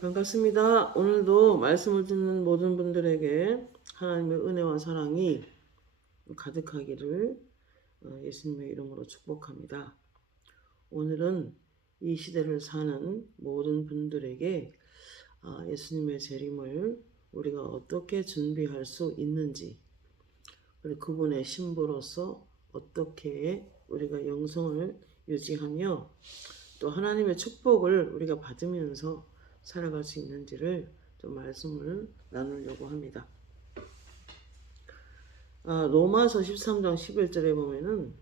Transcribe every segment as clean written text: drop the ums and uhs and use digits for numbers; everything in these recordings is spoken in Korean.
반갑습니다. 오늘도 말씀을 듣는 모든 분들에게 하나님의 은혜와 사랑이 가득하기를 예수님의 이름으로 축복합니다. 오늘은 이 시대를 사는 모든 분들에게 예수님의 재림을 우리가 어떻게 준비할 수 있는지, 그리고 그분의 신부로서 어떻게 우리가 영성을 유지하며 또 하나님의 축복을 우리가 받으면서 살아갈 수 있는지를 좀 말씀을 나누려고 합니다. 로마서 13장 11절에 보면은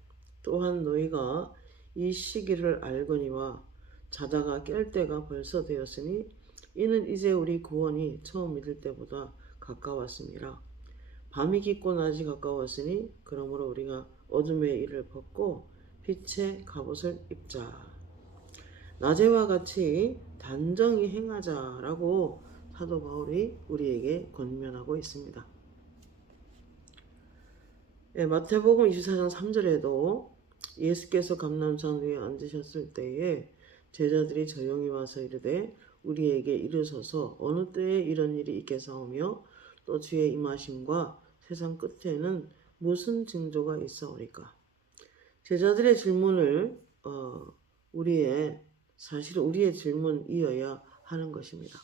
또한 너희가 이 시기를 알거니와 자다가 깰 때가 벌써 되었으니 이는 이제 우리 구원이 처음 믿을 때보다 가까웠습니다. 밤이 깊고 낮이 가까웠으니 그러므로 우리가 어둠의 일을 벗고 빛의 갑옷을 입자. 낮에와 같이 단정히 행하자라고 사도 바울이 우리에게 권면하고 있습니다. 마태복음 24장 3절에도 예수께서 감람산 위에 앉으셨을 때에 제자들이 조용히 와서 이르되 우리에게 이르소서 어느 때에 이런 일이 있겠사오며 또 주의 임하심과 세상 끝에는 무슨 징조가 있사오리까. 제자들의 질문을 사실 우리의 질문이어야 하는 것입니다.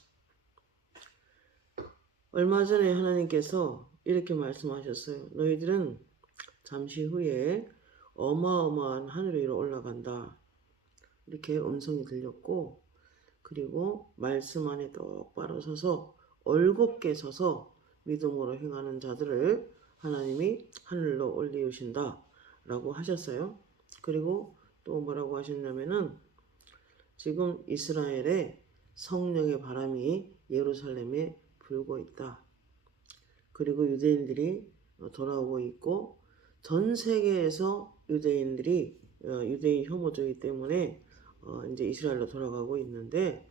얼마 전에 하나님께서 이렇게 말씀하셨어요. 너희들은 잠시 후에 어마어마한 하늘 위로 올라간다. 이렇게 음성이 들렸고, 그리고 말씀 안에 똑바로 서서 올곧게 서서 믿음으로 행하는 자들을 하나님이 하늘로 올리우신다 라고 하셨어요. 그리고 또 뭐라고 하셨냐면은 지금 이스라엘에 성령의 바람이 예루살렘에 불고 있다. 그리고 유대인들이 돌아오고 있고 전 세계에서 유대인들이 유대인 혐오주의 때문에 이제 이스라엘로 돌아가고 있는데,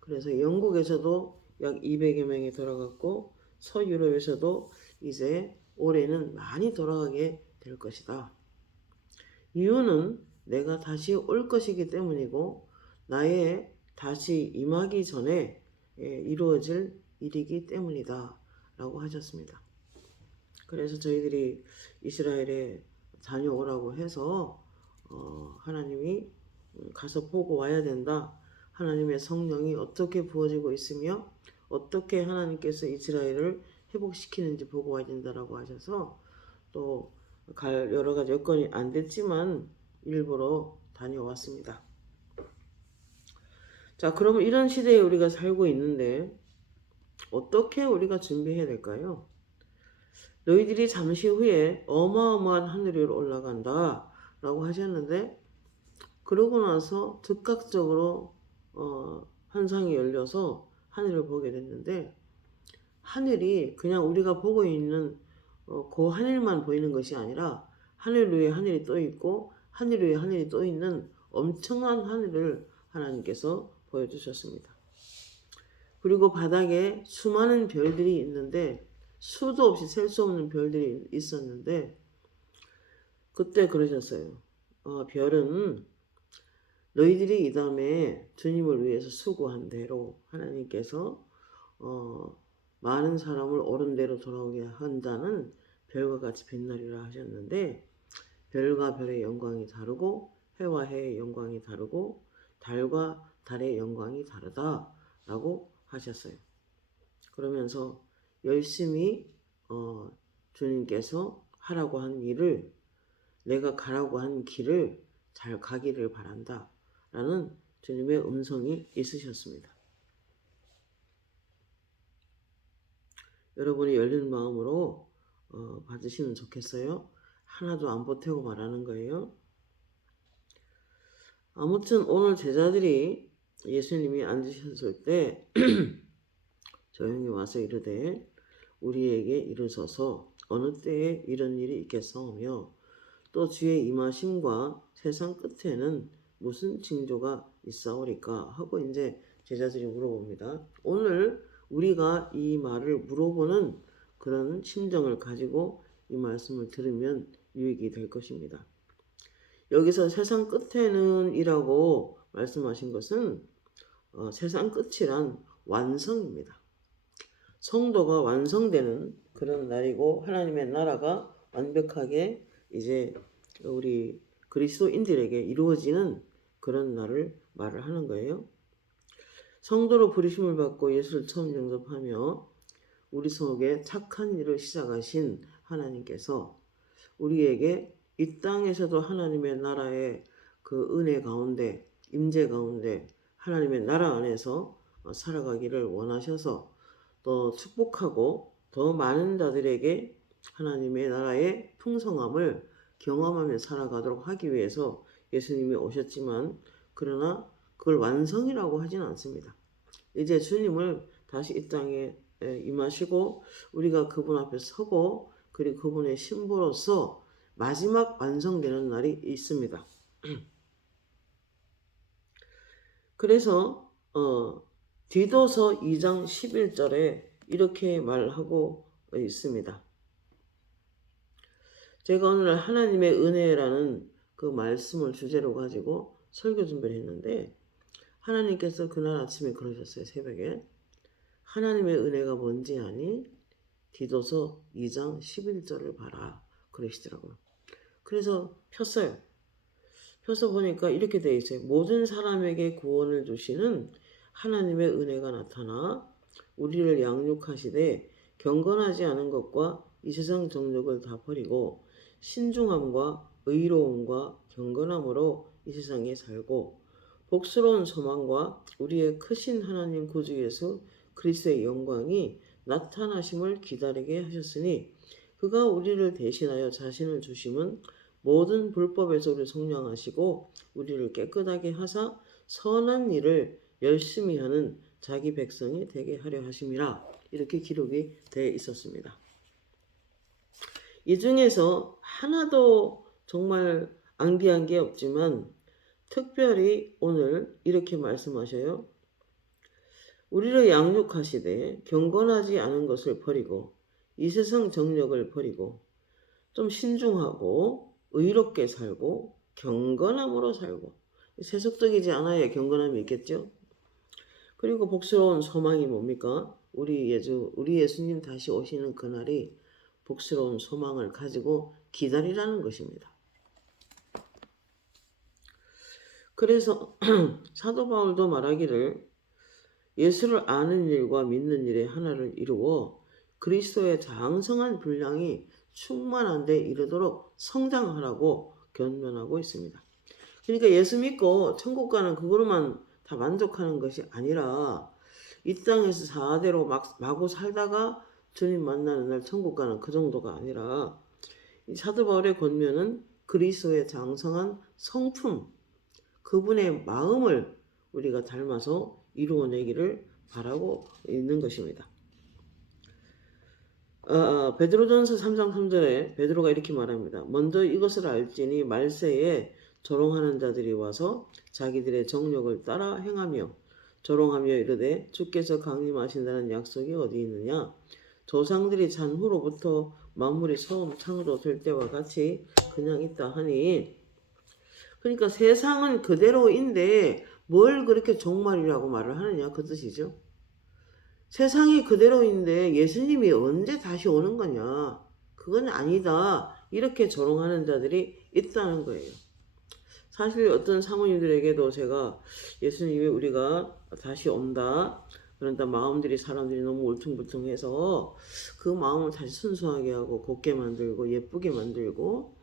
그래서 영국에서도 약 200여 명이 돌아갔고 서유럽에서도 이제 올해는 많이 돌아가게 될 것이다. 이유는 내가 다시 올 것이기 때문이고 나의 다시 임하기 전에 이루어질 일이기 때문이다 라고 하셨습니다. 그래서 저희들이 이스라엘에 다녀오라고 해서 하나님이 가서 보고 와야 된다. 하나님의 성령이 어떻게 부어지고 있으며 어떻게 하나님께서 이스라엘을 회복시키는지 보고 와야 된다라고 하셔서 또 갈 여러 가지 여건이 안 됐지만 일부러 다녀왔습니다. 자, 그러면 이런 시대에 우리가 살고 있는데 어떻게 우리가 준비해야 될까요? 너희들이 잠시 후에 어마어마한 하늘 위로 올라간다 라고 하셨는데, 그러고 나서 즉각적으로 환상이 열려서 하늘을 보게 됐는데, 하늘이 그냥 우리가 보고 있는 그 하늘만 보이는 것이 아니라 하늘 위에 하늘이 떠 있고 하늘 위에 하늘이 떠 있는 엄청난 하늘을 하나님께서 보여주셨습니다. 그리고 바닥에 수많은 별들이 있는데 수도 없이 셀 수 없는 별들이 있었는데, 그때 그러셨어요. 별은 너희들이 이 다음에 주님을 위해서 수고한 대로 하나님께서 많은 사람을 옳은 대로 돌아오게 한다는 별과 같이 빛나리라 하셨는데, 별과 별의 영광이 다르고 해와 해의 영광이 다르고 달과 달의 영광이 다르다라고 하셨어요. 그러면서 열심히 주님께서 하라고 한 일을, 내가 가라고 한 길을 잘 가기를 바란다 라는 주님의 음성이 있으셨습니다. 여러분이 열린 마음으로 받으시면 좋겠어요. 하나도 안 보태고 말하는 거예요. 아무튼 오늘 제자들이 예수님이 앉으셨을 때 조용히 와서 이르되 우리에게 이르소서 어느 때에 이런 일이 있겠사오며 또 주의 임하심과 세상 끝에는 무슨 징조가 있사오리까 하고 이제 제자들이 물어봅니다. 오늘 우리가 이 말을 물어보는 그런 심정을 가지고 이 말씀을 들으면 유익이 될 것입니다. 여기서 세상 끝에는 이라고 말씀하신 것은 세상 끝이란 완성입니다. 성도가 완성되는 그런 날이고 하나님의 나라가 완벽하게 이제 우리 그리스도인들에게 이루어지는 그런 날을 말을 하는 거예요. 성도로 부르심을 받고 예수를 처음 영접하며 우리 속에 착한 일을 시작하신 하나님께서 우리에게 이 땅에서도 하나님의 나라의 그 은혜 가운데, 임재 가운데 하나님의 나라 안에서 살아가기를 원하셔서 또 축복하고 더 많은 자들에게 하나님의 나라의 풍성함을 경험하며 살아가도록 하기 위해서 예수님이 오셨지만, 그러나 그걸 완성이라고 하지는 않습니다. 이제 주님을 다시 이 땅에 임하시고 우리가 그분 앞에 서고 그리고 그분의 신부로서 마지막 완성되는 날이 있습니다. 그래서 디도서 2장 11절에 이렇게 말하고 있습니다. 제가 오늘 하나님의 은혜라는 그 말씀을 주제로 가지고 설교 준비를 했는데, 하나님께서 그날 아침에 그러셨어요. 새벽에 하나님의 은혜가 뭔지 아니? 디도서 2장 11절을 봐라 그러시더라고요. 그래서 폈어요. 펴서 보니까 이렇게 되어 있어요. 모든 사람에게 구원을 주시는 하나님의 은혜가 나타나 우리를 양육하시되 경건하지 않은 것과 이 세상 정욕을 다 버리고 신중함과 의로움과 경건함으로 이 세상에 살고 복스러운 소망과 우리의 크신 하나님 구주 예수 그리스도의 영광이 나타나심을 기다리게 하셨으니 그가 우리를 대신하여 자신을 주심은 모든 불법에서 우리를 속량하시고 우리를 깨끗하게 하사 선한 일을 열심히 하는 자기 백성이 되게 하려 하심이라. 이렇게 기록이 되어 있었습니다. 이 중에서 하나도 정말 앙비한 게 없지만 특별히 오늘 이렇게 말씀하셔요. 우리를 양육하시되 경건하지 않은 것을 버리고 이 세상 정욕을 버리고 좀 신중하고 의롭게 살고 경건함으로 살고, 세속적이지 않아야 경건함이 있겠죠. 그리고 복스러운 소망이 뭡니까? 우리 예수님 다시 오시는 그날이 복스러운 소망을 가지고 기다리라는 것입니다. 그래서 사도 바울도 말하기를 예수를 아는 일과 믿는 일의 하나를 이루어 그리스도의 장성한 분량이 충만한 데 이르도록 성장하라고 권면하고 있습니다. 그러니까 예수 믿고 천국 가는 그거로만 다 만족하는 것이 아니라 이 땅에서 사대로 마구 살다가 주님 만나는 날 천국 가는 그 정도가 아니라, 이 사도 바울의 권면은 그리스도의 장성한 성품, 그분의 마음을 우리가 닮아서 이루어내기를 바라고 있는 것입니다. 베드로전서 3장 3절에 베드로가 이렇게 말합니다. 먼저 이것을 알지니 말세에 조롱하는 자들이 와서 자기들의 정욕을 따라 행하며 조롱하며 이르되 주께서 강림하신다는 약속이 어디 있느냐? 조상들이 잔 후로부터 만물이 처음 창조될 때와 같이 그냥 있다 하니, 그러니까 세상은 그대로인데 뭘 그렇게 종말이라고 말을 하느냐 그 뜻이죠. 세상이 그대로인데 예수님이 언제 다시 오는 거냐? 그건 아니다. 이렇게 조롱하는 자들이 있다는 거예요. 사실 어떤 사모님들에게도 제가 예수님이 우리가 다시 온다, 그런다 사람들이 너무 울퉁불퉁해서 그 마음을 다시 순수하게 하고 곱게 만들고 예쁘게 만들고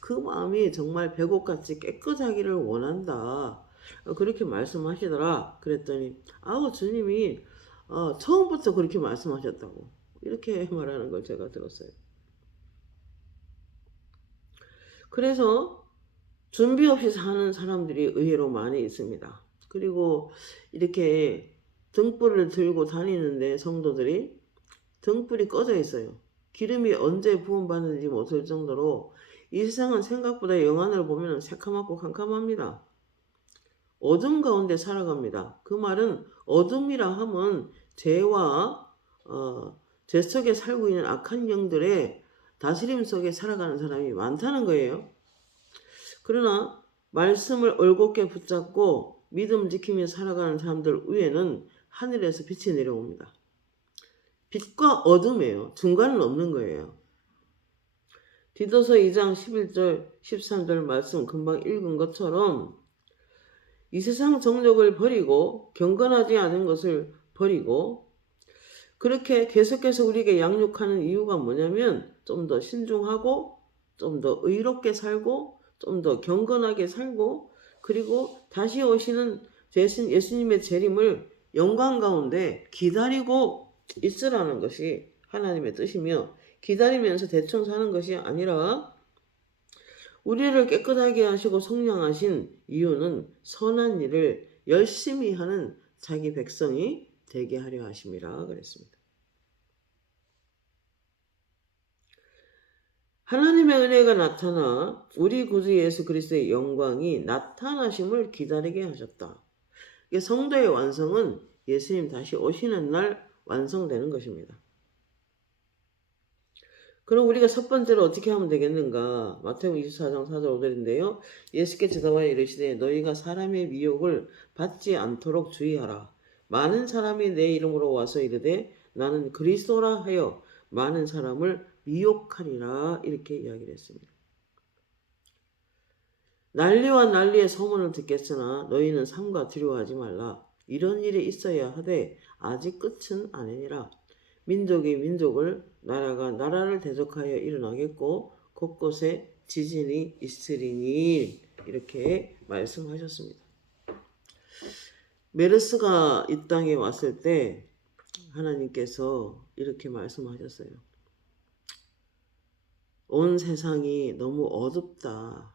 그 마음이 정말 배곡같이 깨끗하기를 원한다. 그렇게 말씀하시더라. 그랬더니 주님이 처음부터 그렇게 말씀하셨다고 이렇게 말하는 걸 제가 들었어요. 그래서 준비 없이 사는 사람들이 의외로 많이 있습니다. 그리고 이렇게 등불을 들고 다니는데 성도들이 등불이 꺼져 있어요. 기름이 언제 부음받는지 모를 정도로 이 세상은 생각보다 영안을 보면 새카맣고 캄캄합니다. 어둠 가운데 살아갑니다. 그 말은 어둠이라 하면 죄와 죄 속에 살고 있는 악한 영들의 다스림 속에 살아가는 사람이 많다는 거예요. 그러나 말씀을 올곧게 붙잡고 믿음 지키며 살아가는 사람들 위에는 하늘에서 빛이 내려옵니다. 빛과 어둠이에요. 중간은 없는 거예요. 디도서 2장 11절 13절 말씀 금방 읽은 것처럼 이 세상 정욕을 버리고 경건하지 않은 것을 버리고 그렇게 계속해서 우리에게 양육하는 이유가 뭐냐면 좀 더 신중하고 좀 더 의롭게 살고 좀 더 경건하게 살고 그리고 다시 오시는 예수님의 재림을 영광 가운데 기다리고 있으라는 것이 하나님의 뜻이며 기다리면서 대충 사는 것이 아니라 우리를 깨끗하게 하시고 성량하신 이유는 선한 일을 열심히 하는 자기 백성이 되게 하려 하심이라 그랬습니다. 하나님의 은혜가 나타나 우리 구주 예수 그리스도의 영광이 나타나심을 기다리게 하셨다. 성도의 완성은 예수님 다시 오시는 날 완성되는 것입니다. 그럼 우리가 첫 번째로 어떻게 하면 되겠는가? 마태복음 24장 4절 5절인데요. 예수께 대답하여 이르시되 너희가 사람의 미혹을 받지 않도록 주의하라. 많은 사람이 내 이름으로 와서 이르되 나는 그리스도라 하여 많은 사람을 미혹하리라 이렇게 이야기를 했습니다. 난리와 난리의 소문을 듣겠으나 너희는 삼가 두려워하지 말라. 이런 일이 있어야 하되 아직 끝은 아니니라. 민족이 민족을 나라가 나라를 대적하여 일어나겠고 곳곳에 지진이 있으리니 이렇게 말씀하셨습니다. 메르스가 이 땅에 왔을 때 하나님께서 이렇게 말씀하셨어요. 온 세상이 너무 어둡다.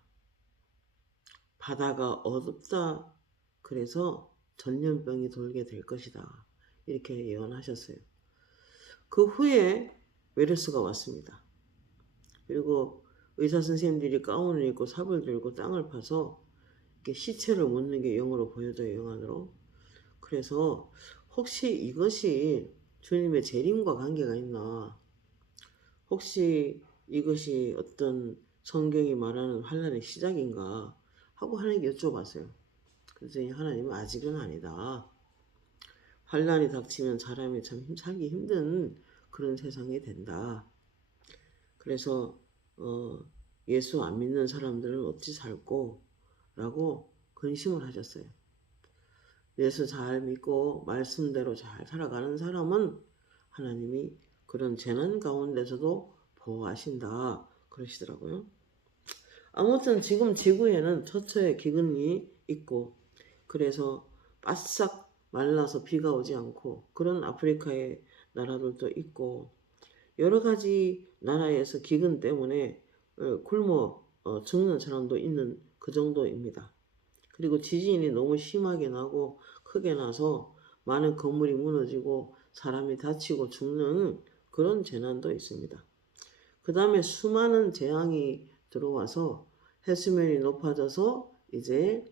바다가 어둡다. 그래서 전염병이 돌게 될 것이다. 이렇게 예언하셨어요. 그 후에 메르스가 왔습니다. 그리고 의사 선생님들이 가운을 입고 삽을 들고 땅을 파서 이렇게 시체를 묻는 게 영어로 보여져요. 영안으로. 그래서 혹시 이것이 주님의 재림과 관계가 있나? 혹시 이것이 어떤 성경이 말하는 환란의 시작인가? 하고 하나님께 여쭤봤어요. 그랬더니 하나님은 아직은 아니다. 환란이 닥치면 사람이 참 살기 힘든 그런 세상이 된다. 그래서 예수 안 믿는 사람들은 어찌 살고? 라고 근심을 하셨어요. 예수 잘 믿고 말씀대로 잘 살아가는 사람은 하나님이 그런 재난 가운데서도 보호하신다. 그러시더라고요. 아무튼 지금 지구에는 처처에 기근이 있고 그래서 바싹 말라서 비가 오지 않고 그런 아프리카의 나라들도 있고 여러 가지 나라에서 기근 때문에 굶어 죽는 사람도 있는 그 정도입니다. 그리고 지진이 너무 심하게 나고 크게 나서 많은 건물이 무너지고 사람이 다치고 죽는 그런 재난도 있습니다. 그 다음에 수많은 재앙이 들어와서 해수면이 높아져서 이제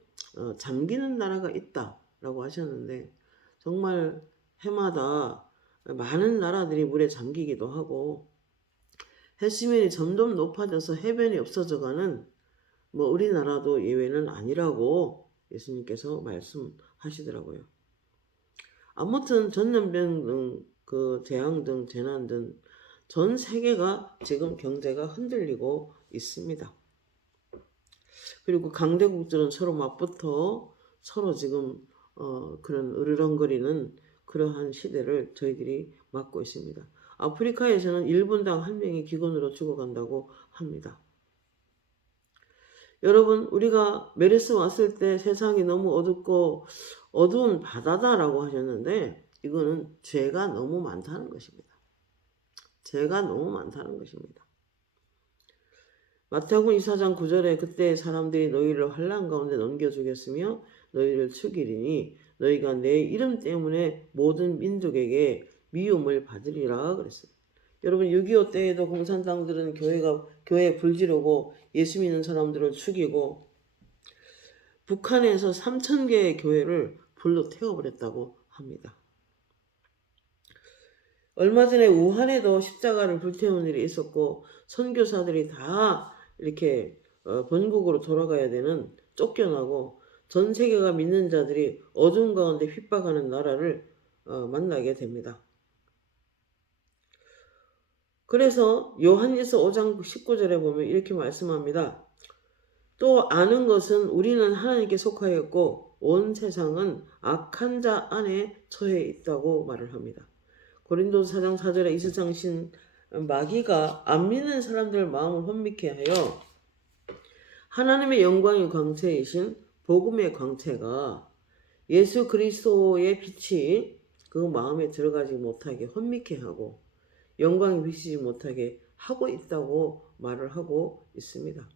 잠기는 나라가 있다라고 하셨는데 정말 해마다 많은 나라들이 물에 잠기기도 하고 해수면이 점점 높아져서 해변이 없어져가는 우리나라도 예외는 아니라고 예수님께서 말씀하시더라고요. 아무튼 전염병 등 그 재앙 등 재난 등 전 세계가 지금 경제가 흔들리고 있습니다. 그리고 강대국들은 서로 맞붙어 서로 지금 그런 으르렁거리는 그러한 시대를 저희들이 맞고 있습니다. 아프리카에서는 1분당 1명이 기근으로 죽어간다고 합니다. 여러분, 우리가 메르스 왔을 때 세상이 너무 어둡고 어두운 바다다라고 하셨는데 이거는 죄가 너무 많다는 것입니다. 죄가 너무 많다는 것입니다. 마태복음 24장 9절에 그때 사람들이 너희를 환난 가운데 넘겨주겠으며 너희를 죽이리니 너희가 내 이름 때문에 모든 민족에게 미움을 받으리라 그랬어요. 여러분 6.25 때에도 공산당들은 교회에 불 지르고 예수 믿는 사람들을 죽이고 북한에서 3,000개의 교회를 불로 태워버렸다고 합니다. 얼마 전에 우한에도 십자가를 불태우는 일이 있었고 선교사들이 다 이렇게 본국으로 돌아가야 되는 쫓겨나고 전 세계가 믿는 자들이 어두운 가운데 핍박하는 나라를 만나게 됩니다. 그래서 요한일서 5장 19절에 보면 이렇게 말씀합니다. 또 아는 것은 우리는 하나님께 속하였고 온 세상은 악한 자 안에 처해 있다고 말을 합니다. 고린도서 4장 4절에 이 세상 신 마귀가 안 믿는 사람들 마음을 혼미케 하여 하나님의 영광의 광채이신 복음의 광채가 예수 그리스도의 빛이 그 마음에 들어가지 못하게 혼미케 하고 영광이 비치지 못하게 하고 있다고 말을 하고 있습니다.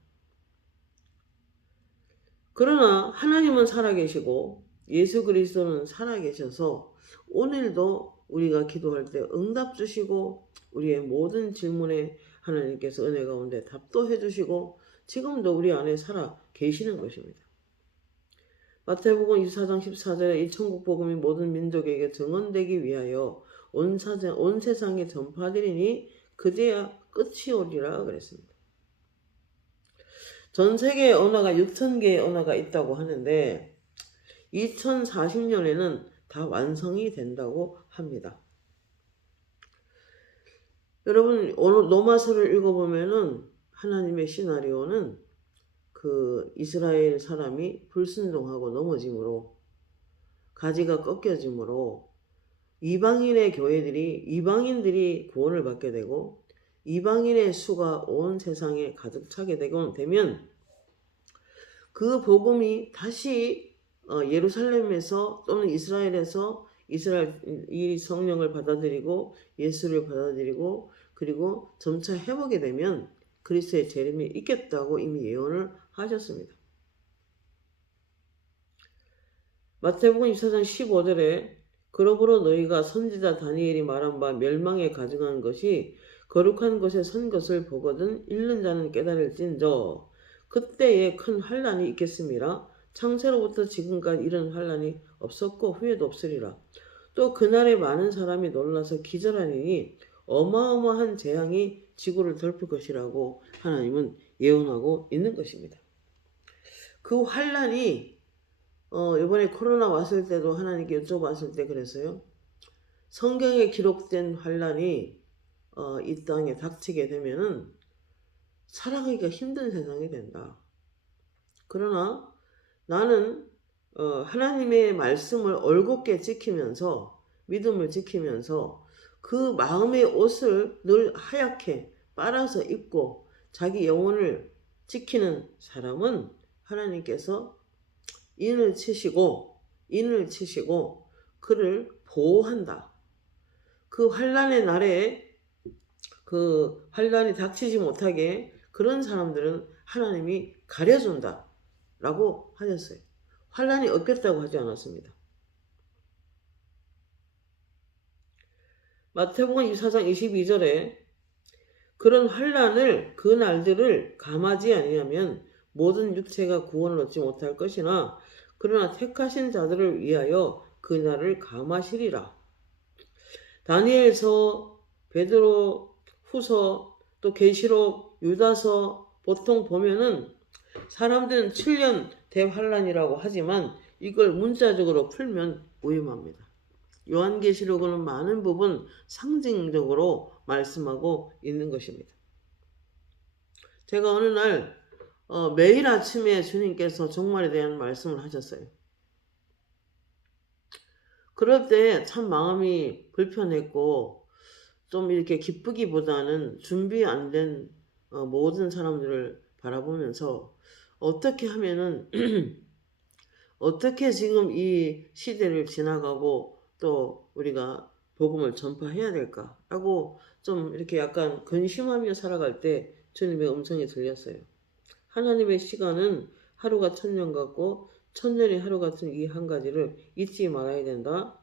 그러나 하나님은 살아계시고 예수 그리스도는 살아계셔서 오늘도 우리가 기도할 때 응답 주시고 우리의 모든 질문에 하나님께서 은혜 가운데 답도 해주시고 지금도 우리 안에 살아 계시는 것입니다. 마태복음 24장 14절에 이 천국 복음이 모든 민족에게 증언되기 위하여 온 세상에 전파되리니 그제야 끝이 오리라 그랬습니다. 전 세계의 언어가 6,000개의 언어가 있다고 하는데 2040년에는 다 완성이 된다고 합니다. 여러분 오늘 로마서를 읽어보면은 하나님의 시나리오는 그 이스라엘 사람이 불순종하고 넘어짐으로 가지가 꺾여짐으로 이방인들이 구원을 받게 되고 이방인의 수가 온 세상에 가득 차게 되면 그 복음이 다시 예루살렘에서 또는 이스라엘에서 이 성령을 받아들이고 예수를 받아들이고 그리고 점차 해보게 되면 그리스도의 재림이 있겠다고 이미 예언을 하셨습니다. 마태복음 24장 15절에 그러므로 너희가 선지자 다니엘이 말한 바 멸망에 가증한 것이 거룩한 곳에 선 것을 보거든 읽는 자는 깨달을진저 그때에 큰 환란이 있겠음이라 창세로부터 지금까지 이런 환란이 없었고 후에도 없으리라. 또 그날에 많은 사람이 놀라서 기절하리니 어마어마한 재앙이 지구를 덮을 것이라고 하나님은 예언하고 있는 것입니다. 그 환란이 이번에 코로나 왔을 때도 하나님께 여쭤봤을 때 그랬어요. 성경에 기록된 환란이 이 땅에 닥치게 되면은 살아가기가 힘든 세상이 된다. 그러나 나는 하나님의 말씀을 올곧게 지키면서 믿음을 지키면서 그 마음의 옷을 늘 하얗게 빨아서 입고 자기 영혼을 지키는 사람은 하나님께서 인을 치시고 그를 보호한다. 그 환란의 날에 그 환란이 닥치지 못하게 그런 사람들은 하나님이 가려준다 라고 하셨어요. 환란이 없겠다고 하지 않았습니다. 마태복음 24장 22절에 그런 환란을 그 날들을 감하지 아니하면 모든 육체가 구원을 얻지 못할 것이나 그러나 택하신 자들을 위하여 그 날을 감하시리라. 다니엘서, 베드로 후서, 또 계시록, 유다서 보통 보면은 사람들은 7년 대환란이라고 하지만 이걸 문자적으로 풀면 무의미합니다. 요한계시록은 많은 부분 상징적으로 말씀하고 있는 것입니다. 제가 어느 날 매일 아침에 주님께서 종말에 대한 말씀을 하셨어요. 그럴 때 참 마음이 불편했고 좀 이렇게 기쁘기보다는 준비 안 된 모든 사람들을 바라보면서 어떻게 하면은 어떻게 지금 이 시대를 지나가고 또 우리가 복음을 전파해야 될까라고 좀 이렇게 약간 근심하며 살아갈 때 주님의 음성이 들렸어요. 하나님의 시간은 하루가 1000년 같고 1000년이 하루 같은 이 한 가지를 잊지 말아야 된다.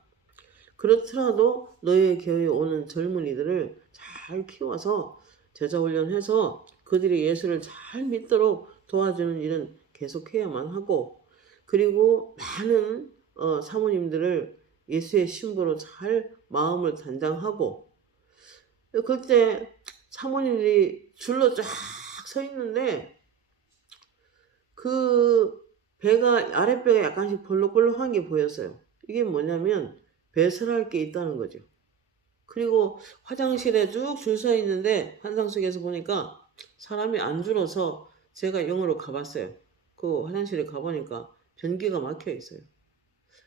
그렇더라도 너의 교회에 오는 젊은이들을 잘 키워서 제자훈련해서 그들이 예수를 잘 믿도록 도와주는 일은 계속해야만 하고 그리고 많은 사모님들을 예수의 신부로 잘 마음을 단장하고 그때 사모님들이 줄로 쫙 서 있는데 그 배가 아랫배가 약간씩 볼록볼록한 게 보였어요. 이게 뭐냐면 배설할 게 있다는 거죠. 그리고 화장실에 쭉 줄 서 있는데 환상 속에서 보니까 사람이 안 줄어서 제가 영으로 가봤어요. 그 화장실에 가보니까 변기가 막혀 있어요.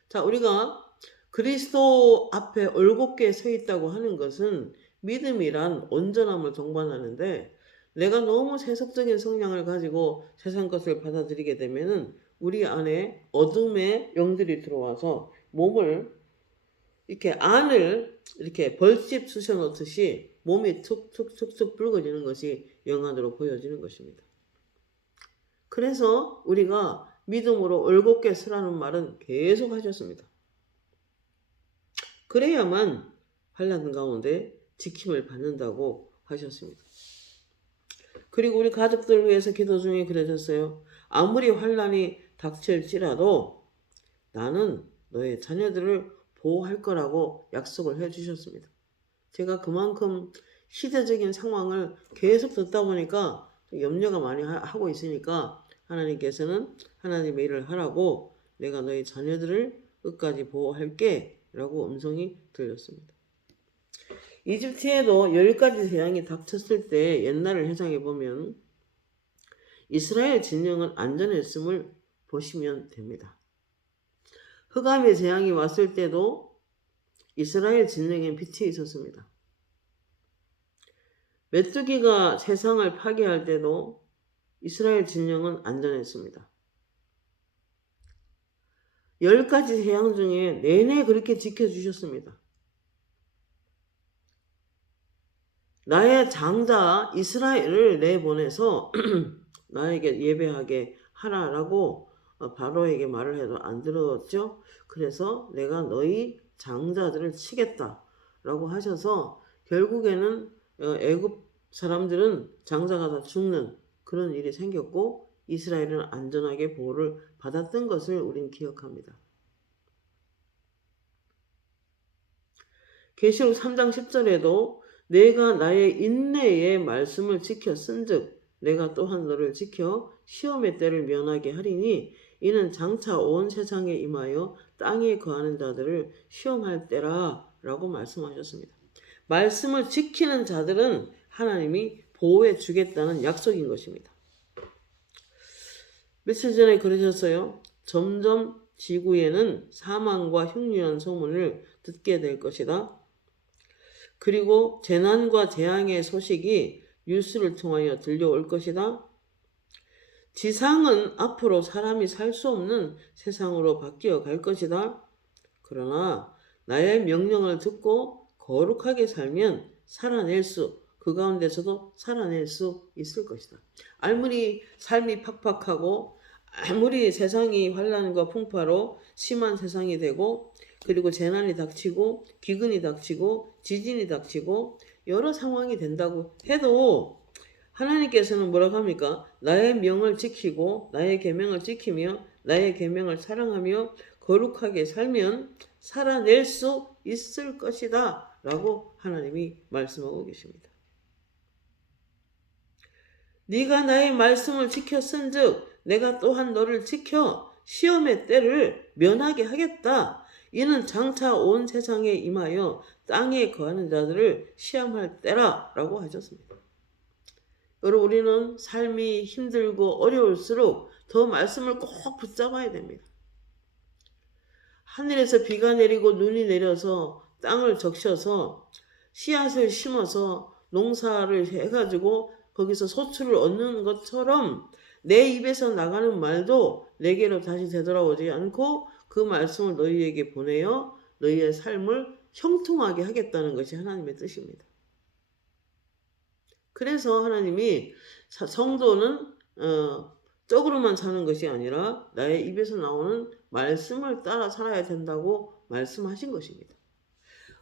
자, 우리가 그리스도 앞에 올곧게 서 있다고 하는 것은 믿음이란 온전함을 동반하는데, 내가 너무 세속적인 성향을 가지고 세상 것을 받아들이게 되면은 우리 안에 어둠의 영들이 들어와서 몸을 이렇게 안을 이렇게 벌집 쑤셔 놓듯이 몸이 툭툭툭툭 붉어지는 것이 영안으로 보여지는 것입니다. 그래서 우리가 믿음으로 올곧게 서라는 말은 계속 하셨습니다. 그래야만 환난 가운데 지킴을 받는다고 하셨습니다. 그리고 우리 가족들 위해서 기도 중에 그러셨어요. 아무리 환난이 닥칠지라도 나는 너의 자녀들을 보호할 거라고 약속을 해주셨습니다. 제가 그만큼 시대적인 상황을 계속 듣다 보니까 염려가 많이 하고 있으니까 하나님께서는 하나님의 일을 하라고 내가 너의 자녀들을 끝까지 보호할게 라고 음성이 들렸습니다. 이집트에도 10가지 재앙이 닥쳤을 때 옛날을 회상해 보면 이스라엘 진영은 안전했음을 보시면 됩니다. 흑암의 재앙이 왔을 때도 이스라엘 진영엔 빛이 있었습니다. 메뚜기가 세상을 파괴할 때도 이스라엘 진영은 안전했습니다. 10가지 재앙 중에 내내 그렇게 지켜주셨습니다. 나의 장자 이스라엘을 내보내서 나에게 예배하게 하라라고 바로에게 말을 해도 안 들었죠. 그래서 내가 너희 장자들을 치겠다라고 하셔서 결국에는 애굽 사람들은 장자가 다 죽는 그런 일이 생겼고 이스라엘은 안전하게 보호를 받았던 것을 우린 기억합니다. 계시록 3장 10절에도 내가 나의 인내의 말씀을 지켜 쓴즉 내가 또한 너를 지켜 시험의 때를 면하게 하리니 이는 장차 온 세상에 임하여 땅에 거하는 자들을 시험할 때라 라고 말씀하셨습니다. 말씀을 지키는 자들은 하나님이 보호해 주겠다는 약속인 것입니다. 며칠 전에 그러셨어요. 점점 지구에는 사망과 흉흉한 소문을 듣게 될 것이다. 그리고 재난과 재앙의 소식이 뉴스를 통하여 들려올 것이다. 지상은 앞으로 사람이 살 수 없는 세상으로 바뀌어 갈 것이다. 그러나 나의 명령을 듣고 거룩하게 살면 그 가운데서도 살아낼 수 있을 것이다. 아무리 삶이 팍팍하고 아무리 세상이 환난과 풍파로 심한 세상이 되고 그리고 재난이 닥치고 기근이 닥치고 지진이 닥치고 여러 상황이 된다고 해도 하나님께서는 뭐라고 합니까? 나의 명을 지키고 나의 계명을 지키며 나의 계명을 사랑하며 거룩하게 살면 살아낼 수 있을 것이다 라고 하나님이 말씀하고 계십니다. 네가 나의 말씀을 지켰은즉 내가 또한 너를 지켜 시험의 때를 면하게 하겠다. 이는 장차 온 세상에 임하여 땅에 거하는 자들을 시험할 때라 라고 하셨습니다. 여러분, 우리는 삶이 힘들고 어려울수록 더 말씀을 꼭 붙잡아야 됩니다. 하늘에서 비가 내리고 눈이 내려서 땅을 적셔서 씨앗을 심어서 농사를 해가지고 거기서 소출을 얻는 것처럼 내 입에서 나가는 말도 내게로 다시 되돌아오지 않고 그 말씀을 너희에게 보내어 너희의 삶을 형통하게 하겠다는 것이 하나님의 뜻입니다. 그래서 하나님이 성도는 떡으로만 사는 것이 아니라 나의 입에서 나오는 말씀을 따라 살아야 된다고 말씀하신 것입니다.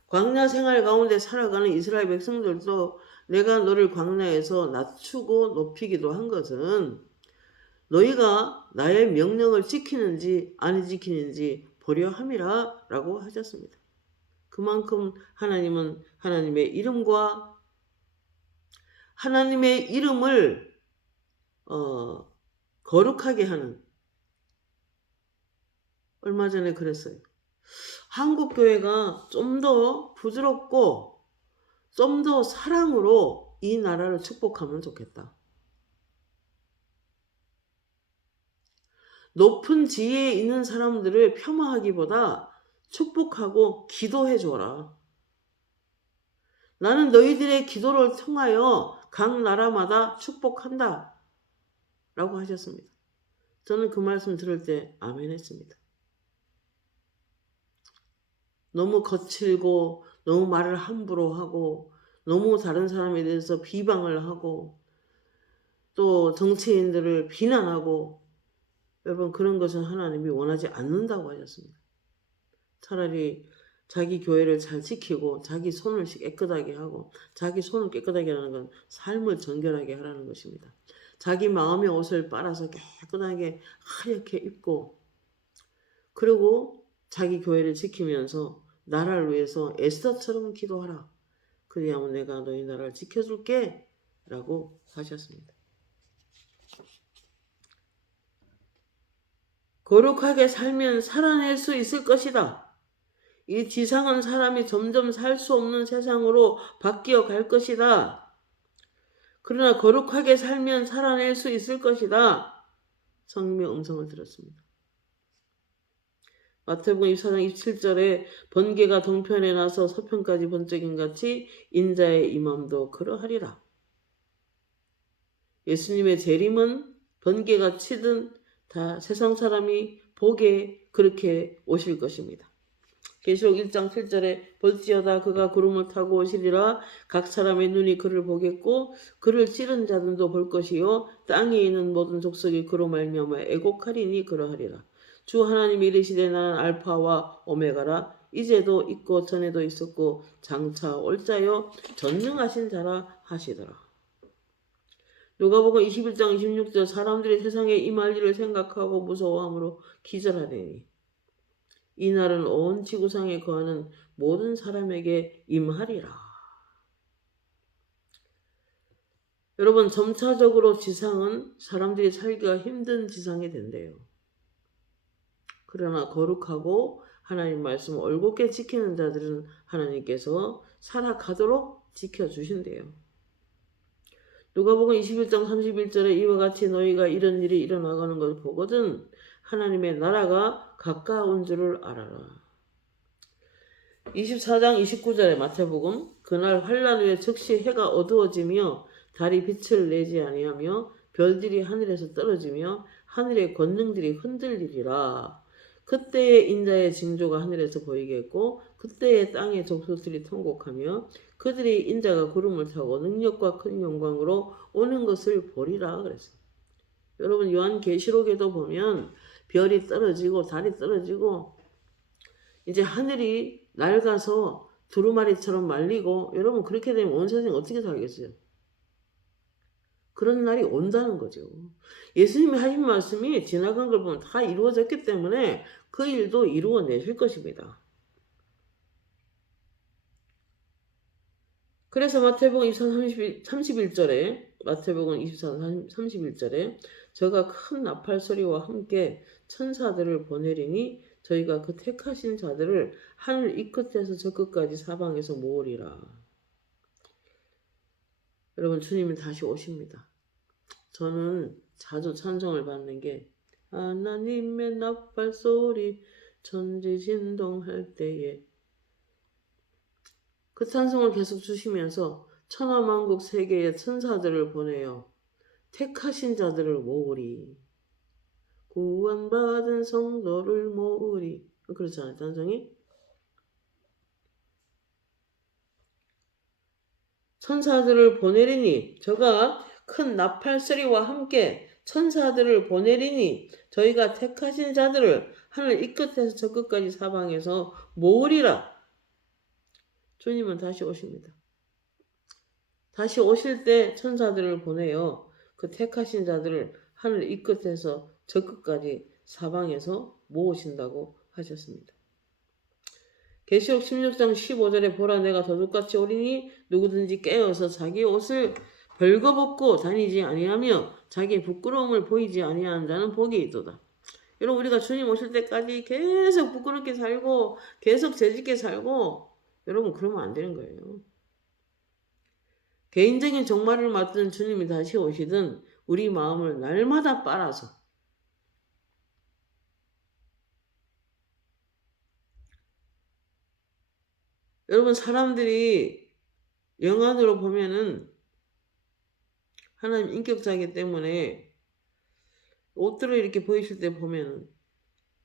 광야 생활 가운데 살아가는 이스라엘 백성들도 내가 너를 광야에서 낮추고 높이기도 한 것은 너희가 나의 명령을 지키는지 안 지키는지 보려 함이라 라고 하셨습니다. 그만큼 하나님은 하나님의 이름과 하나님의 이름을 거룩하게 하는, 얼마 전에 그랬어요. 한국 교회가 좀 더 부드럽고 좀 더 사랑으로 이 나라를 축복하면 좋겠다. 높은 지위에 있는 사람들을 폄하하기보다 축복하고 기도해 줘라. 나는 너희들의 기도를 통하여 각 나라마다 축복한다. 라고 하셨습니다. 저는 그 말씀 들을 때 아멘 했습니다. 너무 거칠고 너무 말을 함부로 하고 너무 다른 사람에 대해서 비방을 하고 또 정치인들을 비난하고 여러분 그런 것은 하나님이 원하지 않는다고 하셨습니다. 차라리 자기 교회를 잘 지키고 자기 손을 깨끗하게 하고 자기 손을 깨끗하게 하는 건 삶을 정결하게 하라는 것입니다. 자기 마음의 옷을 빨아서 깨끗하게 하얗게 입고 그리고 자기 교회를 지키면서 나라를 위해서 에스더처럼 기도하라. 그리하면 내가 너희 나라를 지켜줄게 라고 하셨습니다. 거룩하게 살면 살아낼 수 있을 것이다. 이 지상은 사람이 점점 살 수 없는 세상으로 바뀌어 갈 것이다. 그러나 거룩하게 살면 살아낼 수 있을 것이다. 성령의 음성을 들었습니다. 마태복음 24장 27절에 번개가 동편에 나서 서편까지 번쩍임 같이 인자의 임함도 그러하리라. 예수님의 재림은 번개가 치든 다 세상 사람이 보게 그렇게 오실 것입니다. 계시록 1장 7절에 볼지어다 그가 구름을 타고 오시리라. 각 사람의 눈이 그를 보겠고 그를 찌른 자들도 볼 것이요 땅에 있는 모든 족속이 그로 말미암아 애곡하리니 그러하리라. 주 하나님이 이르시되 나는 알파와 오메가라. 이제도 있고 전에도 있었고 장차 올 자요 전능하신 자라 하시더라. 누가복음 21장 26절 사람들이 세상에 임할 일을 생각하고 무서워함으로 기절하리니 이 날은 온 지구상에 거하는 모든 사람에게 임하리라. 여러분 점차적으로 지상은 사람들이 살기가 힘든 지상이 된대요. 그러나 거룩하고 하나님 말씀을 올곧게 지키는 자들은 하나님께서 살아가도록 지켜주신대요. 누가복음 21장 31절에 이와 같이 너희가 이런 일이 일어나가는 것을 보거든 하나님의 나라가 가까운 줄을 알아라. 24장 29절에 마태복음 그날 환란 후에 즉시 해가 어두워지며 달이 빛을 내지 아니하며 별들이 하늘에서 떨어지며 하늘의 권능들이 흔들리리라. 그때에 인자의 징조가 하늘에서 보이겠고 그때에 땅의 족속들이 통곡하며 그들이 인자가 구름을 타고 능력과 큰 영광으로 오는 것을 보리라 그랬어요. 여러분 요한계시록에도 보면 별이 떨어지고 달이 떨어지고 이제 하늘이 낡아서 두루마리처럼 말리고 여러분 그렇게 되면 온 세상이 어떻게 살겠어요? 그런 날이 온다는 거죠. 예수님이 하신 말씀이 지나간 걸 보면 다 이루어졌기 때문에 그 일도 이루어내실 것입니다. 그래서 마태복음 24장 31절에 마태복음 24장 31절에 저가 큰 나팔 소리와 함께 천사들을 보내리니 저희가 그 택하신 자들을 하늘 이 끝에서 저 끝까지 사방에서 모으리라. 여러분 주님은 다시 오십니다. 저는 자주 찬송을 받는 게 하나님의 나팔 소리 천지 진동할 때에 그 찬송을 계속 주시면서 천하만국 세계의 천사들을 보내요. 택하신 자들을 모으리. 구원받은 성도를 모으리. 그렇잖아요. 찬송이. 천사들을 보내리니 저가 큰 나팔 소리와 함께 천사들을 보내리니 저희가 택하신 자들을 하늘 이 끝에서 저 끝까지 사방에서 모으리라. 주님은 다시 오십니다. 다시 오실 때 천사들을 보내요. 그 택하신 자들을 하늘 이 끝에서 저 끝까지 사방에서 모으신다고 하셨습니다. 계시록 16장 15절에 보라 내가 도둑같이 오리니 누구든지 깨어서 자기 옷을 벌거벗고 다니지 아니하며 자기 부끄러움을 보이지 아니하는 자는 복이 있도다. 여러분 우리가 주님 오실 때까지 계속 부끄럽게 살고 계속 죄짓게 살고 여러분 그러면 안 되는 거예요. 개인적인 종말을 맞든 주님이 다시 오시든 우리 마음을 날마다 빨아서 여러분 사람들이 영안으로 보면은 하나님 인격자이기 때문에 옷들을 이렇게 보이실 때 보면은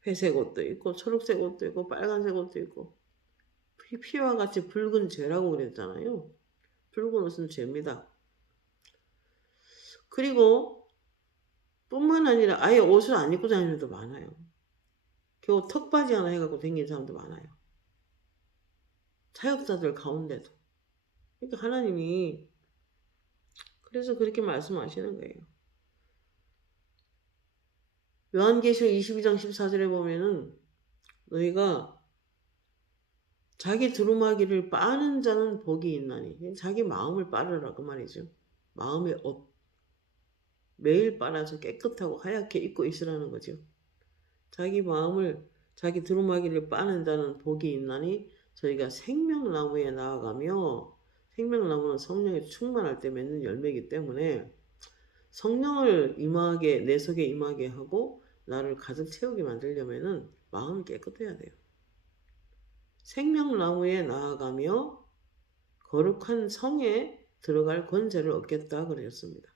회색 옷도 있고 초록색 옷도 있고 빨간색 옷도 있고 피와 같이 붉은 죄라고 그랬잖아요. 붉은 옷은 죄입니다. 그리고 뿐만 아니라 아예 옷을 안 입고 다니는 사람도 많아요. 겨우 턱바지 하나 해갖고 다니는 사람도 많아요. 사역자들 가운데도. 그러니까 하나님이 그래서 그렇게 말씀하시는 거예요. 요한계시록 22장 14절에 보면은 너희가 자기 두루마기를 빠는 자는 복이 있나니 자기 마음을 빠르라 그 말이죠. 마음의 옷 매일 빨아서 깨끗하고 하얗게 입고 있으라는 거죠. 자기 마음을 자기 두루마기를 빠는 자는 복이 있나니 저희가 생명나무에 나아가며 생명나무는 성령에 충만할 때 맺는 열매이기 때문에 성령을 임하게 내 속에 임하게 하고 나를 가득 채우게 만들려면은 마음이 깨끗해야 돼요. 생명나무에 나아가며 거룩한 성에 들어갈 권세를 얻겠다 그랬습니다.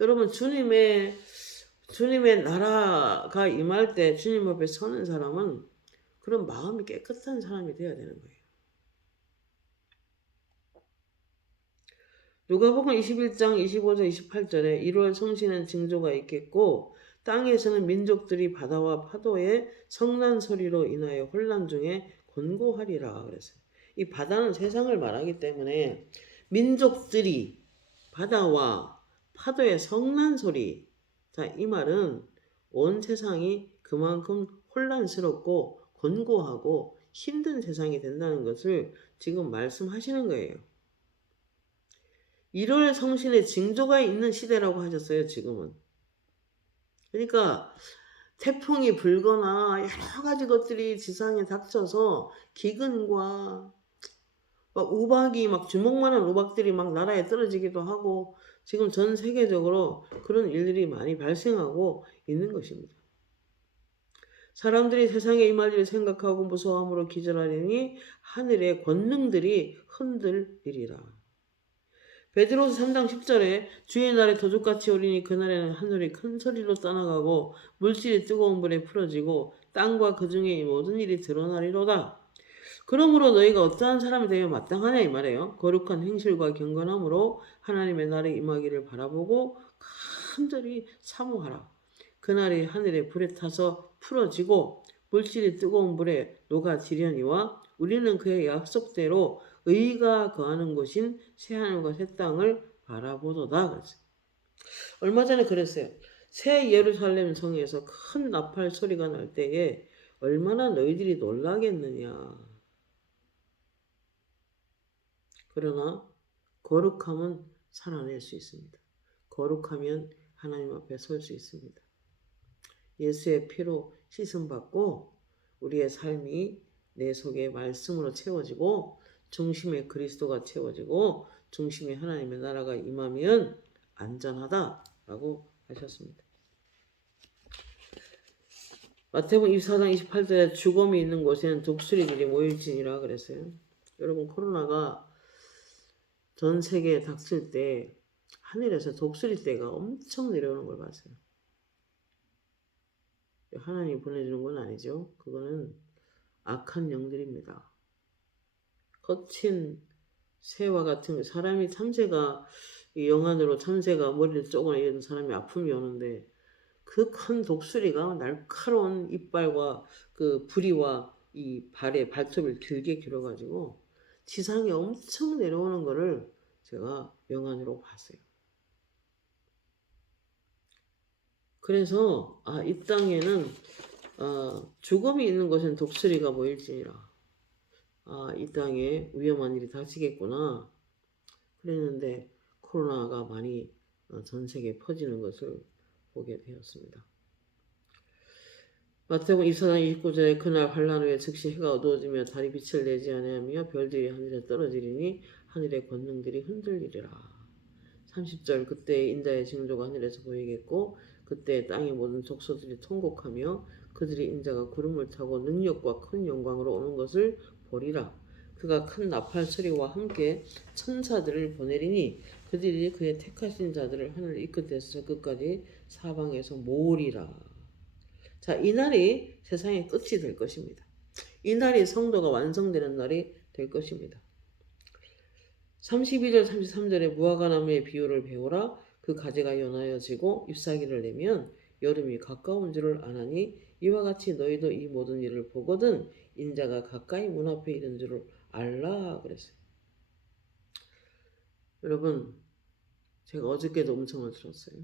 여러분 주님의 나라가 임할 때 주님 앞에 서는 사람은 그런 마음이 깨끗한 사람이 되어야 되는 거예요. 누가복음 21장 25절 28절에 1월 성신은 징조가 있겠고 땅에서는 민족들이 바다와 파도의 성난 소리로 인하여 혼란 중에 곤고하리라 그랬어요. 이 바다는 세상을 말하기 때문에 민족들이 바다와 파도의 성난 소리 자, 이 말은 온 세상이 그만큼 혼란스럽고 곤고하고 힘든 세상이 된다는 것을 지금 말씀하시는 거예요. 1월 성신의 징조가 있는 시대라고 하셨어요, 지금은. 그러니까 태풍이 불거나 여러 가지 것들이 지상에 닥쳐서 기근과 막 우박이 막 주먹만한 우박들이 막 나라에 떨어지기도 하고 지금 전 세계적으로 그런 일들이 많이 발생하고 있는 것입니다. 사람들이 세상에 임할 일을 생각하고 무서움으로 기절하리니 하늘의 권능들이 흔들리리라. 베드로서 3장 10절에 주의 날에 도둑같이 오리니 그날에는 하늘이 큰 소리로 떠나가고 물질이 뜨거운 불에 풀어지고 땅과 그 중에 모든 일이 드러나리로다. 그러므로 너희가 어떠한 사람이 되어 마땅하냐 이 말이에요. 거룩한 행실과 경건함으로 하나님의 날에 임하기를 바라보고 간절히 사모하라. 그날이 하늘에 불에 타서 풀어지고 물질이 뜨거운 불에 녹아지려니와 우리는 그의 약속대로 의가 거하는 곳인 새하늘과 새 땅을 바라보도다. 그랬어요. 얼마 전에 그랬어요. 새 예루살렘 성에서 큰 나팔 소리가 날 때에 얼마나 너희들이 놀라겠느냐. 그러나 거룩함은 살아낼 수 있습니다. 거룩하면 하나님 앞에 설 수 있습니다. 예수의 피로 씻음받고 우리의 삶이 내 속에 말씀으로 채워지고 중심에 그리스도가 채워지고 중심에 하나님의 나라가 임하면 안전하다라고 하셨습니다. 마태복음 24장 28절에 죽음이 있는 곳에는 독수리들이 모일지니라 그랬어요. 여러분 코로나가 전 세계에 닥칠 때 하늘에서 독수리 떼가 엄청 내려오는 걸 봤어요. 하나님이 보내주는 건 아니죠. 그거는 악한 영들입니다. 거친 새와 같은 사람이 참새가 이 영안으로 참새가 머리를 쪼거나 이런 사람이 아픔이 오는데 그 큰 독수리가 날카로운 이빨과 그 부리와 이 발의 발톱을 길게 길어가지고 지상에 엄청 내려오는 거를 제가 영안으로 봤어요. 그래서 이 땅에는 죽음이 있는 곳엔 독수리가 모일지니라. 이 땅에 위험한 일이 닥치겠구나. 그랬는데 코로나가 많이 전 세계에 퍼지는 것을 보게 되었습니다. 마태복음 24장 29절에 그날 환란 후에 즉시 해가 어두워지며 달이 빛을 내지 아니하며 별들이 하늘에 떨어지리니 하늘의 권능들이 흔들리리라. 30절 그때 인자의 징조가 하늘에서 보이겠고 그때 땅의 모든 족속들이 통곡하며 그들이 인자가 구름을 타고 능력과 큰 영광으로 오는 것을 보리라. 그가 큰 나팔 소리와 함께 천사들을 보내리니 그들이 그의 택하신 자들을 하늘 이 끝에서 저 끝까지 사방에서 모으리라. 자, 이 날이 세상의 끝이 될 것입니다. 이 날이 성도가 완성되는 날이 될 것입니다. 32절 33절에 무화과 나무의 비유를 배우라. 그 가지가 연하여지고 잎사귀를 내면 여름이 가까운 줄을 아나니 이와 같이 너희도 이 모든 일을 보거든 인자가 가까이 문 앞에 있는 줄을 알라 그랬어요. 여러분, 제가 어저께도 음성을 들었어요.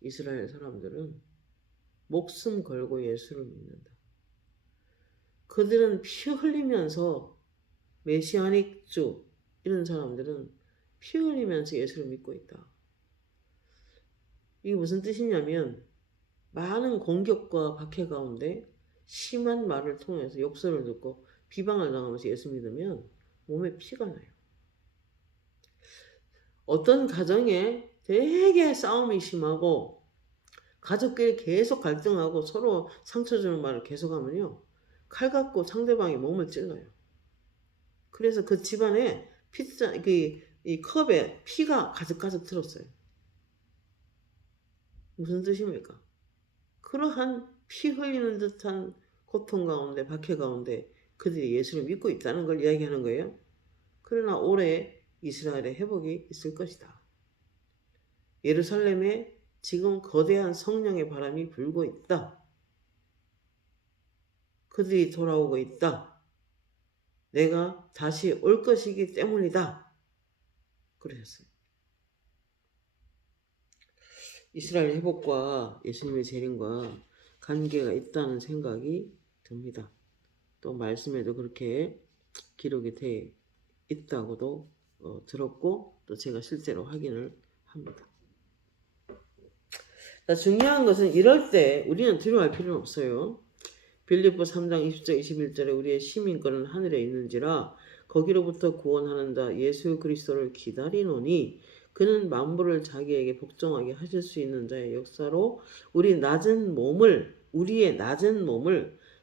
이스라엘 사람들은 목숨 걸고 예수를 믿는다. 그들은 피 흘리면서 메시아닉 주 이런 사람들은 피 흘리면서 예수를 믿고 있다. 이게 무슨 뜻이냐면 많은 공격과 박해 가운데 심한 말을 통해서 욕설을 듣고 비방을 당하면서 예수 믿으면 몸에 피가 나요. 어떤 가정에 되게 싸움이 심하고 가족끼리 계속 갈등하고 서로 상처 주는 말을 계속하면요. 칼 갖고 상대방의 몸을 찔러요. 그래서 그 집안에 이 컵에 피가 가득가득 들었어요. 무슨 뜻입니까? 그러한 피 흘리는 듯한 고통 가운데 박해 가운데 그들이 예수를 믿고 있다는 걸 이야기하는 거예요. 그러나 올해 이스라엘의 회복이 있을 것이다. 예루살렘에 지금 거대한 성령의 바람이 불고 있다. 그들이 돌아오고 있다. 내가 다시 올 것이기 때문이다. 그러셨어요. 이스라엘 회복과 예수님의 재림과 관계가 있다는 생각이 듭니다. 또 말씀에도 그렇게 기록이 돼 있다고도 들었고 또 제가 실제로 확인을 합니다. 자, 중요한 것은 이럴 때 우리는 두려워할 필요는 없어요. 빌립보 3장 20절 21절에 우리의 시민권은 하늘에 있는지라 거기로부터 구원하는 자 예수 그리스도를 기다리노니 그는 만물을 자기에게 복종하게 하실 수 있는 자의 역사로 우리의 낮은 몸을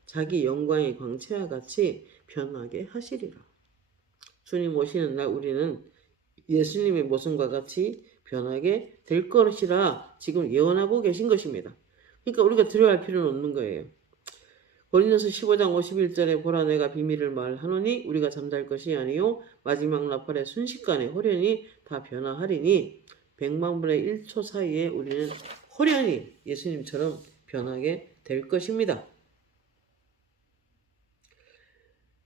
자기 영광의 광채와 같이 변하게 하시리라. 주님 오시는 날 우리는 예수님의 모습과 같이 변하게 될 것이라 지금 예언하고 계신 것입니다. 그러니까 우리가 두려워할 필요는 없는 거예요. 고린도서 15장 51절에 보라 내가 비밀을 말하노니 우리가 잠잘 것이 아니요 마지막 나팔의 순식간에 호련히 다 변화하리니 100만분의 1초 사이에 우리는 호련히 예수님처럼 변하게 될 것입니다.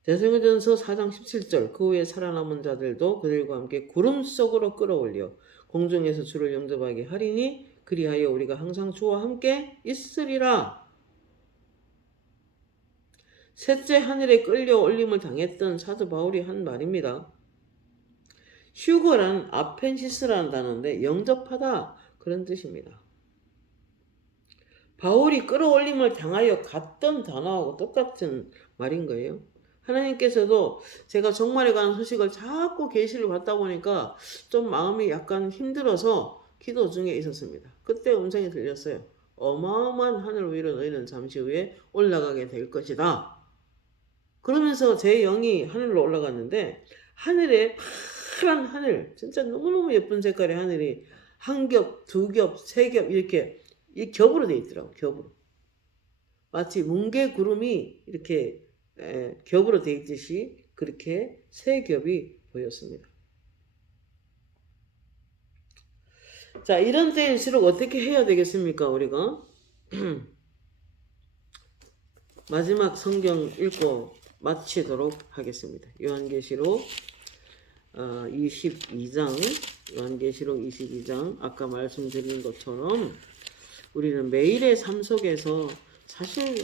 데살로니가전서 4장 17절 그 후에 살아남은 자들도 그들과 함께 구름 속으로 끌어올려 공중에서 주를 영접하게 하리니 그리하여 우리가 항상 주와 함께 있으리라. 셋째 하늘에 끌려올림을 당했던 사도 바울이 한 말입니다. 휴거란 아펜시스라는 단어인데 영접하다 그런 뜻입니다. 바울이 끌어올림을 당하여 갔던 단어하고 똑같은 말인 거예요. 하나님께서도 제가 종말에 관한 소식을 자꾸 계시를 받다 보니까 좀 마음이 약간 힘들어서 기도 중에 있었습니다. 그때 음성이 들렸어요. 어마어마한 하늘 위로 너희는 잠시 후에 올라가게 될 것이다. 그러면서 제 영이 하늘로 올라갔는데 하늘에 파란 하늘 진짜 너무너무 예쁜 색깔의 하늘이 한 겹, 두 겹, 세 겹 이렇게 이 겹으로 돼 있더라고. 겹으로. 마치 뭉게 구름이 이렇게 겹으로 돼 있듯이 그렇게 세 겹이 보였습니다. 자, 이런 때일수록 어떻게 해야 되겠습니까, 우리가? 마지막 성경 읽고 마치도록 하겠습니다. 요한계시록 22장 아까 말씀드린 것처럼 우리는 매일의 삶 속에서 사실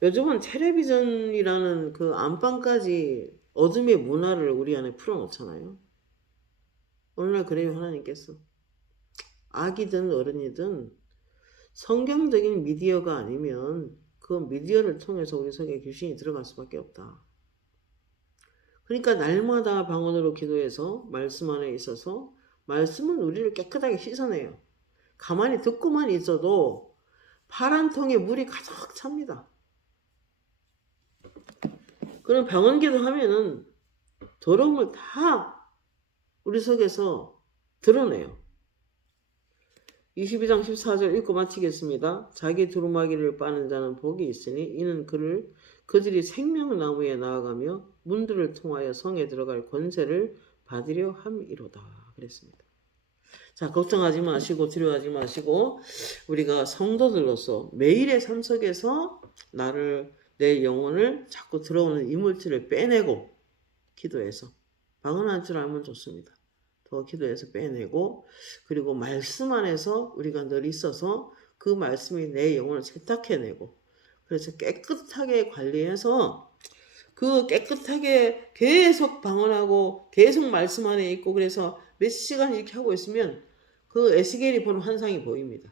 요즘은 텔레비전이라는 그 안방까지 어둠의 문화를 우리 안에 풀어놓잖아요. 어느 날 그래요, 하나님께서. 아기든 어른이든 성경적인 미디어가 아니면 그 미디어를 통해서 우리 속에 귀신이 들어갈 수밖에 없다. 그러니까 날마다 방언으로 기도해서 말씀 안에 있어서 말씀은 우리를 깨끗하게 씻어내요. 가만히 듣고만 있어도 파란 통에 물이 가득 찹니다. 그럼 방언 기도하면은 더러움을 다 우리 속에서 드러내요. 22장 14절 읽고 마치겠습니다. 자기 두루마기를 빠는 자는 복이 있으니 이는 그들이 생명나무에 나아가며 문들을 통하여 성에 들어갈 권세를 받으려 함이로다. 그랬습니다. 자, 걱정하지 마시고 두려워하지 마시고 우리가 성도들로서 매일의 삶 속에서 내 영혼을 자꾸 들어오는 이물질을 빼내고 기도해서 방언할 줄 알면 좋습니다. 더 기도해서 빼내고 그리고 말씀 안에서 우리가 늘 있어서 그 말씀이 내 영혼을 세탁해내고 그래서 깨끗하게 관리해서 그 깨끗하게 계속 방언하고 계속 말씀 안에 있고 그래서 몇 시간 이렇게 하고 있으면 그 에스겔이 보는 환상이 보입니다.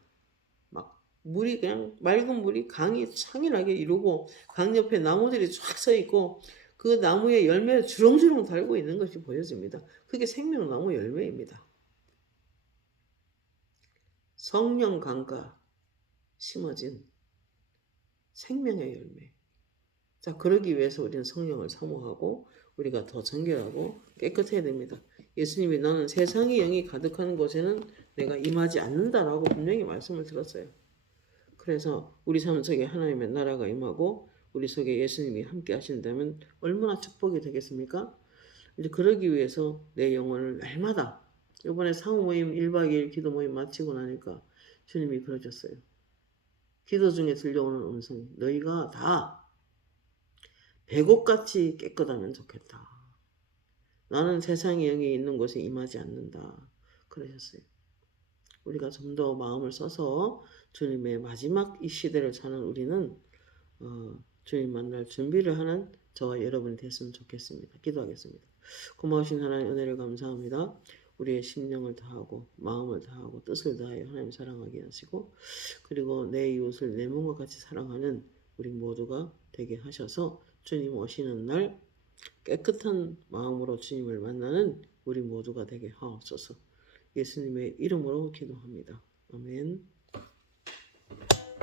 막 물이 그냥 맑은 물이 강이 창일하게 이루고 강 옆에 나무들이 쫙 서 있고 그 나무에 열매를 주렁주렁 달고 있는 것이 보여집니다. 그게 생명나무 열매입니다. 성령 강가 심어진 생명의 열매. 자, 그러기 위해서 우리는 성령을 사모하고 우리가 더 정결하고 깨끗해야 됩니다. 예수님이 나는 세상의 영이 가득한 곳에는 내가 임하지 않는다라고 분명히 말씀을 들었어요. 그래서 우리 삶 속에 하나님의 나라가 임하고 우리 속에 예수님이 함께 하신다면 얼마나 축복이 되겠습니까? 이제 그러기 위해서 내 영혼을 날마다 이번에 상호 모임 1박 2일 기도 모임 마치고 나니까 주님이 그러셨어요. 기도 중에 들려오는 음성이 너희가 다 배곡같이 깨끗하면 좋겠다. 나는 세상의 영이 있는 곳에 임하지 않는다. 그러셨어요. 우리가 좀 더 마음을 써서 주님의 마지막 이 시대를 사는 우리는 주님 만날 준비를 하는 저와 여러분이 됐으면 좋겠습니다. 기도하겠습니다. 고마우신 하나님 은혜를 감사합니다. 우리의 심령을 다하고 마음을 다하고 뜻을 다하여 하나님 사랑하게 하시고 그리고 내 이웃을 내 몸과 같이 사랑하는 우리 모두가 되게 하셔서 주님 오시는 날 깨끗한 마음으로 주님을 만나는 우리 모두가 되게 하옵소서. 예수님의 이름으로 기도합니다. 아멘.